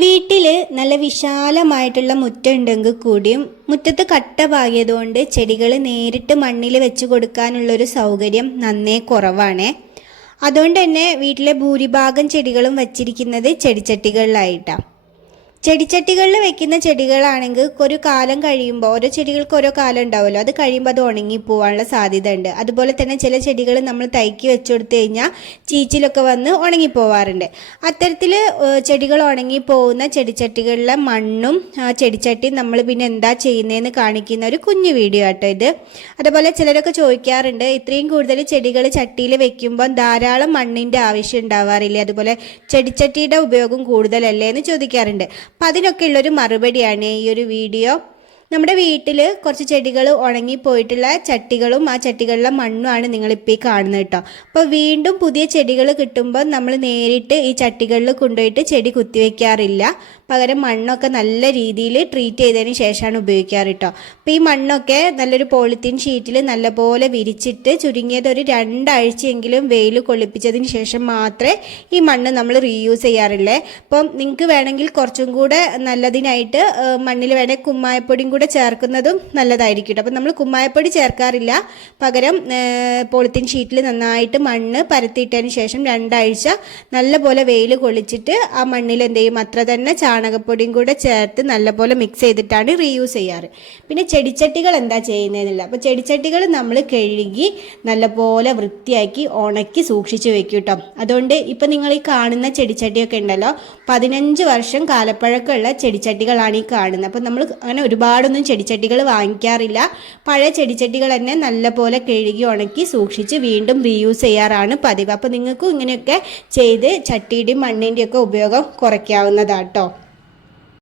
വീട്ടിൽ നല്ല വിശാലമായിട്ടുള്ള മുറ്റുണ്ടെങ്കിൽ കൂടിയും മുറ്റത്ത് കട്ട പാകിയതുകൊണ്ട് ചെടികൾ നേരിട്ട് മണ്ണിൽ വെച്ച് കൊടുക്കാനുള്ളൊരു സൗകര്യം നന്നേ കുറവാണ്. അതുകൊണ്ട് തന്നെ വീട്ടിലെ ഭൂരിഭാഗം ചെടികളും വച്ചിരിക്കുന്നത് ചെടിച്ചട്ടികളിലായിട്ടാണ് ചെടിച്ചട്ടികളിൽ വെക്കുന്ന ചെടികളാണെങ്കിൽ ഒരു കാലം കഴിയുമ്പോൾ ഓരോ ചെടികൾക്ക് ഓരോ കാലം ഉണ്ടാവുമല്ലോ. അത് കഴിയുമ്പോൾ അത് ഉണങ്ങി പോകാനുള്ള സാധ്യത ഉണ്ട് അതുപോലെ തന്നെ ചില ചെടികൾ നമ്മൾ തൈക്ക് വെച്ചു കൊടുത്തു കഴിഞ്ഞാൽ ചീച്ചിലൊക്കെ വന്ന് ഉണങ്ങിപ്പോവാറുണ്ട്. അത്തരത്തിൽ ചെടികൾ ഉണങ്ങി പോകുന്ന ചെടിച്ചട്ടികളിലെ മണ്ണും ചെടിച്ചട്ടിയും നമ്മൾ പിന്നെ എന്താ ചെയ്യുന്നതെന്ന് കാണിക്കുന്ന ഒരു കുഞ്ഞു വീഡിയോ ആട്ടോ ഇത്. അതുപോലെ ചിലരൊക്കെ ചോദിക്കാറുണ്ട് ഇത്രയും കൂടുതൽ ചെടികൾ ചട്ടിയിൽ വെക്കുമ്പോൾ ധാരാളം മണ്ണിന്റെ ആവശ്യം ഉണ്ടാവാറില്ലേ? അതുപോലെ ചെടിച്ചട്ടിയുടെ ഉപയോഗം കൂടുതലല്ലേ എന്ന് ചോദിക്കാറുണ്ട്. അപ്പം അതിനൊക്കെ ഉള്ളൊരു മറുപടിയാണ് ഈ ഒരു വീഡിയോ. നമ്മുടെ വീട്ടിൽ കുറച്ച് ചെടികൾ ഉണങ്ങിപ്പോയിട്ടുള്ള ചട്ടികളും ആ ചട്ടികളിലെ മണ്ണുമാണ് നിങ്ങളിപ്പോൾ ഈ കാണുന്നത് കേട്ടോ. അപ്പോൾ വീണ്ടും പുതിയ ചെടികൾ കിട്ടുമ്പോൾ നമ്മൾ നേരിട്ട് ഈ ചട്ടികളിൽ കൊണ്ടുപോയിട്ട് ചെടി കുത്തിവെക്കാറില്ല. പകരം മണ്ണൊക്കെ നല്ല രീതിയിൽ ട്രീറ്റ് ചെയ്തതിന് ശേഷമാണ് ഉപയോഗിക്കാറ് കേട്ടോ. അപ്പോൾ ഈ മണ്ണൊക്കെ നല്ലൊരു പോളിത്തീൻ ഷീറ്റിൽ നല്ലപോലെ വിരിച്ചിട്ട് ചുരുങ്ങിയത് ഒരു രണ്ടാഴ്ചയെങ്കിലും വെയിൽ കൊളിപ്പിച്ചതിന് ശേഷം മാത്രമേ ഈ മണ്ണ് നമ്മൾ റീയൂസ് ചെയ്യാറുള്ളേ. അപ്പം നിങ്ങൾക്ക് വേണമെങ്കിൽ കുറച്ചും കൂടെ നല്ലതിനായിട്ട് മണ്ണിൽ വേണമെങ്കിൽ കുമ്മായപ്പൊടിയും കൂടെ ചേർക്കുന്നതും നല്ലതായിരിക്കും അപ്പം നമ്മൾ കുമ്മായപ്പൊടി ചേർക്കാറില്ല. പകരം പോളിത്തീൻ ഷീറ്റിൽ നന്നായിട്ട് മണ്ണ് പരത്തിയിട്ടതിന് ശേഷം രണ്ടാഴ്ച നല്ലപോലെ വെയിൽ കൊളിച്ചിട്ട് ആ മണ്ണിൽ എന്ത് ചെയ്യും? അത്ര തന്നെ ചാണകപ്പൊടിയും കൂടെ ചേർത്ത് നല്ലപോലെ മിക്സ് ചെയ്തിട്ടാണ് റീയൂസ് ചെയ്യാറ്. പിന്നെ ചെടിച്ചട്ടികൾ എന്താ ചെയ്യുന്നതെന്നില്ല അപ്പോൾ ചെടിച്ചട്ടികൾ നമ്മൾ കഴുകി നല്ലപോലെ വൃത്തിയാക്കി ഉണക്കി സൂക്ഷിച്ച് വെക്കും കേട്ടോ. അതുകൊണ്ട് ഇപ്പം നിങ്ങൾ ഈ കാണുന്ന ചെടിച്ചട്ടിയൊക്കെ ഉണ്ടല്ലോ. പതിനഞ്ച് വർഷം കാലപ്പഴക്കമുള്ള ചെടിച്ചട്ടികളാണ് ഈ കാണുന്നത്. അപ്പം നമ്മൾ അങ്ങനെ ഒരുപാടൊന്നും ചെടിച്ചട്ടികൾ വാങ്ങിക്കാറില്ല. പഴയ ചെടിച്ചട്ടികൾ തന്നെ നല്ലപോലെ കഴുകി ഉണക്കി സൂക്ഷിച്ച് വീണ്ടും റീയൂസ് ചെയ്യാറാണ് പതിവ്. അപ്പോൾ നിങ്ങൾക്കും ഇങ്ങനെയൊക്കെ ചെയ്ത് ചട്ടിയുടെയും മണ്ണിന്റെയൊക്കെ ഉപയോഗം കുറയ്ക്കാവുന്നതാട്ടോ.